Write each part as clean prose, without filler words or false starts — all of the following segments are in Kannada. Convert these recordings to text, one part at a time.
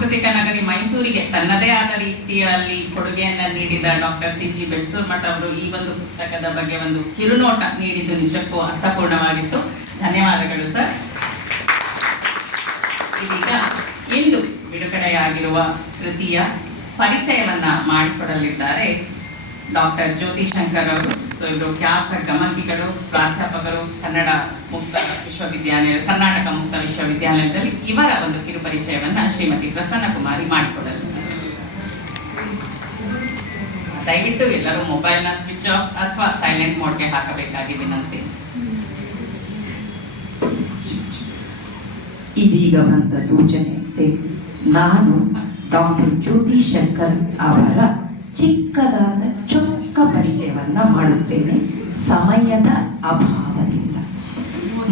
ಸಾಂಸ್ಕೃತಿಕ ನಗರಿ ಮೈಸೂರಿಗೆ ತನ್ನದೇ ಆದ ರೀತಿಯಲ್ಲಿ ಕೊಡುಗೆಯನ್ನ ನೀಡಿದ ಡಾಕ್ಟರ್ ಸಿ.ಜಿ. ಬೆಟ್ಸೂರ್ಮಠ ಅವರು ಈ ಒಂದು ಪುಸ್ತಕದ ಬಗ್ಗೆ ಒಂದು ಕಿರುನೋಟ ನೀಡಿದ್ದು ನಿಜಕ್ಕೂ ಅರ್ಥಪೂರ್ಣವಾಗಿತ್ತು. ಧನ್ಯವಾದಗಳು ಸರ್. ಇದೀಗ ಇಂದು ಬಿಡುಗಡೆಯಾಗಿರುವ ಕೃತಿಯ ಪರಿಚಯವನ್ನ ಮಾಡಿಕೊಡಲಿದ್ದಾರೆ ಡಾಕ್ಟರ್ ಜ್ಯೋತಿ ಶಂಕರ್ ಅವರು. ಇವರು ಖ್ಯಾತ ಗಮಕಿಗಳು, ಪ್ರಾಧ್ಯಾಪಕರು, ಕರ್ನಾಟಕ ಮುಕ್ತ ವಿಶ್ವವಿದ್ಯಾಲಯದಲ್ಲಿ. ಇವರ ಒಂದು ಕಿರು ಪರಿಚಯವನ್ನ ಶ್ರೀಮತಿ ಪ್ರಸನ್ನ ಕುಮಾರಿ ಮಾಡಿಕೊಡಲಿದ್ದಾರೆ. ದಯವಿಟ್ಟು ಎಲ್ಲರೂ ಮೊಬೈಲ್ನ ಸ್ವಿಚ್ ಆಫ್ ಅಥವಾ ಸೈಲೆಂಟ್ ಮೋಡ್ಗೆ ಹಾಕಬೇಕಾಗಿ ವಿನಂತಿ. ಇದೀಗ ಬಂದ ಸೂಚನೆಯಂತೆ ನಾನು ಡಾಕ್ಟರ್ ಜ್ಯೋತಿ ಶಂಕರ್ ಅವರ ಚಿಕ್ಕದಾದ ಚೊಕ್ಕ ಪರಿಚಯವನ್ನ ಮಾಡುತ್ತೇನೆ ಸಮಯದ ಅಭಾವದಿಂದ.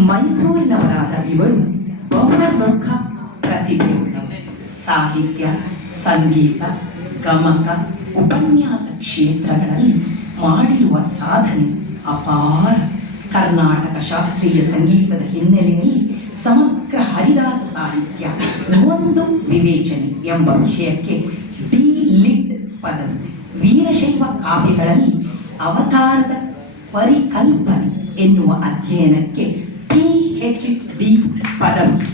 ಮೈಸೂರಿನವರಾದ ಇವರು ಬಹುಮುಖ ಪ್ರತಿಭೆಯುಳ್ಳವರು. ಸಾಹಿತ್ಯ, ಸಂಗೀತ, ಗಮಕ, ಉಪನ್ಯಾಸ ಕ್ಷೇತ್ರಗಳಲ್ಲಿ ಮಾಡಿರುವ ಸಾಧನೆ ಅಪಾರ. ಕರ್ನಾಟಕ ಶಾಸ್ತ್ರೀಯ ಸಂಗೀತದ ಹಿನ್ನೆಲೆಯಲ್ಲಿ ಸಮಗ್ರ ಹರಿದಾಸ ಸಾಹಿತ್ಯ ಒಂದು ವಿವೇಚನೆ ಎಂಬ ವಿಷಯಕ್ಕೆ ಡಿ.ಲಿಟ್ ಪದವಿ, ವೀರಶೈವ ಕಾವ್ಯಗಳಲ್ಲಿ ಅವತಾರದ ಪರಿಕಲ್ಪನೆ ಎನ್ನುವ ಅಧ್ಯಯನಕ್ಕೆ PhD ಪದವಿ,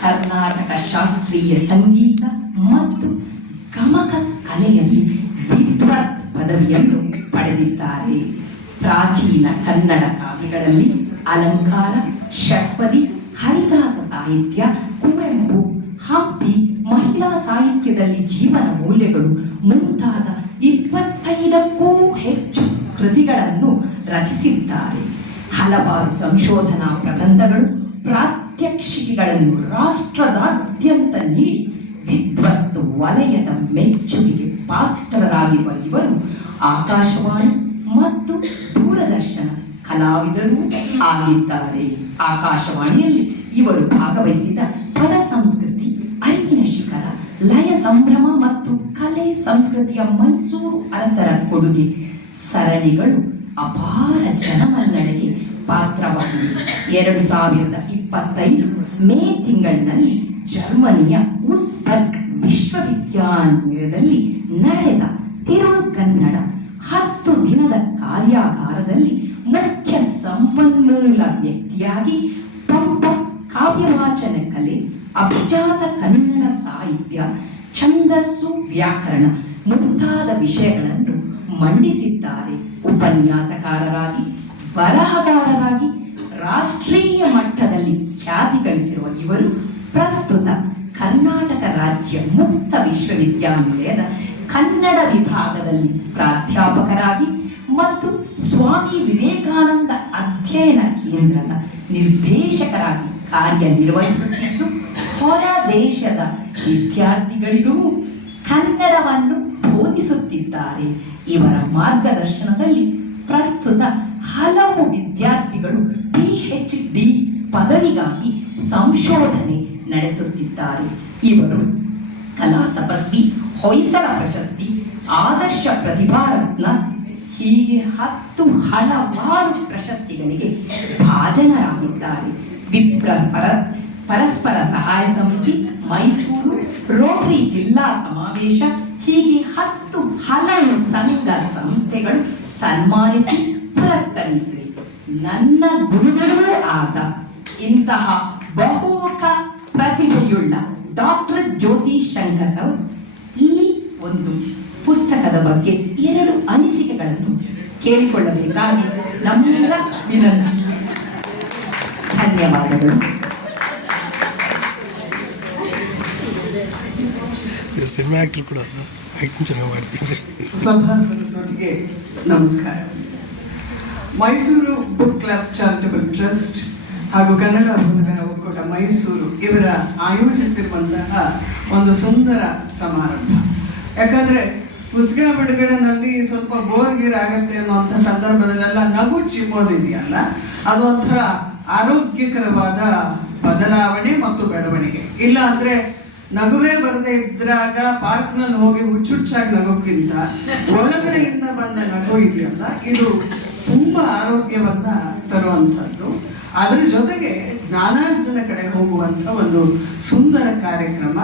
ಕರ್ನಾಟಕ ಶಾಸ್ತ್ರೀಯ ಸಂಗೀತ ಮತ್ತು ಗಮಕ ಕಲೆಯಲ್ಲಿ ವಿದ್ವತ್ ಪದವಿಯನ್ನು ಪಡೆದಿದ್ದಾರೆ. ಪ್ರಾಚೀನ ಕನ್ನಡ ಕಾವ್ಯಗಳಲ್ಲಿ ಅಲಂಕಾರ, ಷಟ್ಪದಿ, ಹರಿದಾಸ ಸಾಹಿತ್ಯ, ಕುವೆಂಪು, ಹಂಪಿ, ಮಹಿಳಾ ಸಾಹಿತ್ಯದಲ್ಲಿ ಜೀವನ ಮೌಲ್ಯಗಳು ಮುಂತಾದ 25ಕ್ಕೂ ಹೆಚ್ಚು ಕೃತಿಗಳನ್ನು ರಚಿಸಿದ್ದಾರೆ. ಹಲವಾರು ಸಂಶೋಧನಾ ಪ್ರಬಂಧಗಳು, ಪ್ರಾತ್ಯಕ್ಷಿಕೆಗಳನ್ನು ರಾಷ್ಟ್ರದಾದ್ಯಂತ ನೀಡಿ ವಿದ್ವತ್ತು ವಲಯದ ಮೆಚ್ಚುಗೆಗೆ ಪಾತ್ರರಾಗಿರುವ ಇವರು ಆಕಾಶವಾಣಿ ಮತ್ತು ದೂರದರ್ಶನ ಕಲಾವಿದರೂ ಆಗಿದ್ದಾರೆ. ಆಕಾಶವಾಣಿಯಲ್ಲಿ ಇವರು ಭಾಗವಹಿಸಿದ ಪದ ಸಂಸ್ಕೃತಿ, ಅರಿವಿನ ಶಿಖರ, ಲಯ ಸಂಭ್ರಮ ಮತ್ತು ಕಲೆ ಸಂಸ್ಕೃತಿಯ ಮೈಸೂರು ಅರಸರ ಕೊಡುಗೆ ಸರಣಿಗಳು ಅಪಾರ ಜನಮನ್ನಣೆಗೆ ಪಾತ್ರವಾಗಿವೆ. 2025 ಮೇ ತಿಂಗಳಿನಲ್ಲಿ ಜರ್ಮನಿಯ ಉಲ್ಸ್ಬರ್ಗ್ ವಿಶ್ವವಿದ್ಯಾನಿಲಯದಲ್ಲಿ ನಡೆದ ತಿರುಳ್ಕನ್ನಡ 10 ದಿನದ ಕಾರ್ಯಾಗಾರದಲ್ಲಿ ಮುಖ್ಯ ಸಂಪನ್ಮೂಲ ವ್ಯಕ್ತಿಯಾಗಿ ಪಂಪ, ಕಾವ್ಯವಾಚನ ಕಲೆ, ಅಭಿಜಾತ ಕನ್ನಡ ಸಾಹಿತ್ಯ, ಛಂದಸ್ಸು, ವ್ಯಾಕರಣ ಮುಂತಾದ ವಿಷಯಗಳನ್ನು ಮಂಡಿಸಿದ್ದಾರೆ. ಉಪನ್ಯಾಸಕಾರರಾಗಿ, ಬರಹಗಾರರಾಗಿ ರಾಷ್ಟ್ರೀಯ ಮಟ್ಟದಲ್ಲಿ ಖ್ಯಾತಿ ಗಳಿಸಿರುವ ಇವರು ಪ್ರಸ್ತುತ ಕರ್ನಾಟಕ ರಾಜ್ಯ ಮುಕ್ತ ವಿಶ್ವವಿದ್ಯಾನಿಲಯದ ಕನ್ನಡ ವಿಭಾಗದಲ್ಲಿ ಪ್ರಾಧ್ಯಾಪಕರಾಗಿ ಮತ್ತು ಸ್ವಾಮಿ ವಿವೇಕಾನಂದ ಅಧ್ಯಯನ ಕೇಂದ್ರದ ನಿರ್ದೇಶಕರಾಗಿ ಕಾರ್ಯನಿರ್ವಹಿಸುತ್ತಿದ್ದು, ಹೊರ ದೇಶದ ವಿದ್ಯಾರ್ಥಿಗಳಿಗೂ ಕನ್ನಡವನ್ನು ಬೋಧಿಸುತ್ತಿದ್ದಾರೆ. ಇವರ ಮಾರ್ಗದರ್ಶನದಲ್ಲಿ ಪ್ರಸ್ತುತ ಹಲವು ವಿದ್ಯಾರ್ಥಿಗಳು PhD ಪದವಿಗಾಗಿ ಸಂಶೋಧನೆ ನಡೆಸುತ್ತಿದ್ದಾರೆ. ಇವರು ಕಲಾ ತಪಸ್ವಿ, ಹೊಯ್ಸಳ ಪ್ರಶಸ್ತಿ, ಆದರ್ಶ ಪ್ರತಿಭಾರತ್ನ ಹೀಗೆ 10 ಹಲವಾರು ಪ್ರಶಸ್ತಿಗಳಿಗೆ ಭಾಜನರಾಗಿದ್ದಾರೆ. ಪರಸ್ಪರ ಸಹಾಯ ಸಮಿತಿ, ಮೈಸೂರು ರೋಟರಿ ಜಿಲ್ಲಾ ಸಮಾವೇಶ ಹೀಗೆ 10 ಹಲವು ಸಂಘ ಸಂಸ್ಥೆಗಳು ಸನ್ಮಾನಿಸಿ ಪುರಸ್ಕರಿಸಿ ನನ್ನ ಗುರುಗಳೂ ಆದ ಇಂತಹ ಬಹುಮುಖ ಪ್ರತಿಭೆಯುಳ್ಳ ಡಾಕ್ಟರ್ ಜ್ಯೋತಿ ಶಂಕರ್ ಅವರು ಈ ಒಂದು ಪುಸ್ತಕದ ಬಗ್ಗೆ 2 ಅನಿಸಿಕೆಗಳನ್ನು ಕೇಳಿಕೊಳ್ಳಬೇಕಾಗಿ ನಮ್ಮೆಲ್ಲ ವಿನಂತಿ. ಧನ್ಯವಾದಗಳು. ಸಿನಿಮಾ ಆಕ್ಟರ್ ಕೂಡ ಚೆನ್ನಾಗಿ ಮಾಡ್ತಿದ್ದೆ. ಸಭಾ ಸರಸ್ವತಿಗೆ ನಮಸ್ಕಾರ. Mysuru book club charitable trust ಹಾಗೂ ಕನ್ನಡ ಬರಹಗಾರರ ಒಕ್ಕೂಟ ಮೈಸೂರು ಇವರ ಆಯೋಜಿಸಿರುವಂತಹ ಒಂದು ಸುಂದರ ಸಮಾರಂಭ. ಯಾಕಂದ್ರೆ ಪುಸ್ತಕ ಬಿಡುಗಡೆನಲ್ಲಿ ಸ್ವಲ್ಪ ಬೋರ್ಗೀರ್ ಆಗತ್ತೆ ಅನ್ನೋಂಥ ಸಂದರ್ಭದಲ್ಲೆಲ್ಲ ನಗು ಚಿಮ್ಮೋದಿದೆಯಲ್ಲ, ಅದೊಂಥರ ಆರೋಗ್ಯಕರವಾದ ಬದಲಾವಣೆ ಮತ್ತು ಬೆಳವಣಿಗೆ. ಇಲ್ಲ ಅಂದ್ರೆ ನಗುವೇ ಬರದೇ ಇದ್ರಾಗ ಪಾರ್ಕ್ನಲ್ಲಿ ಹೋಗಿ ಹುಚ್ಚುಚ್ಚಾಗಿ ನಗೋಕ್ಕಿಂತ ಒಳಗಡೆಯಿಂದ ಬಂದ ನಗು ಇದೆಯಲ್ಲ, ಇದು ತುಂಬಾ ಆರೋಗ್ಯವನ್ನ ತರುವಂಥದ್ದು. ಅದರ ಜೊತೆಗೆ ಜ್ಞಾನಾರ್ಜನ ಕಡೆ ಹೋಗುವಂತ ಒಂದು ಸುಂದರ ಕಾರ್ಯಕ್ರಮ.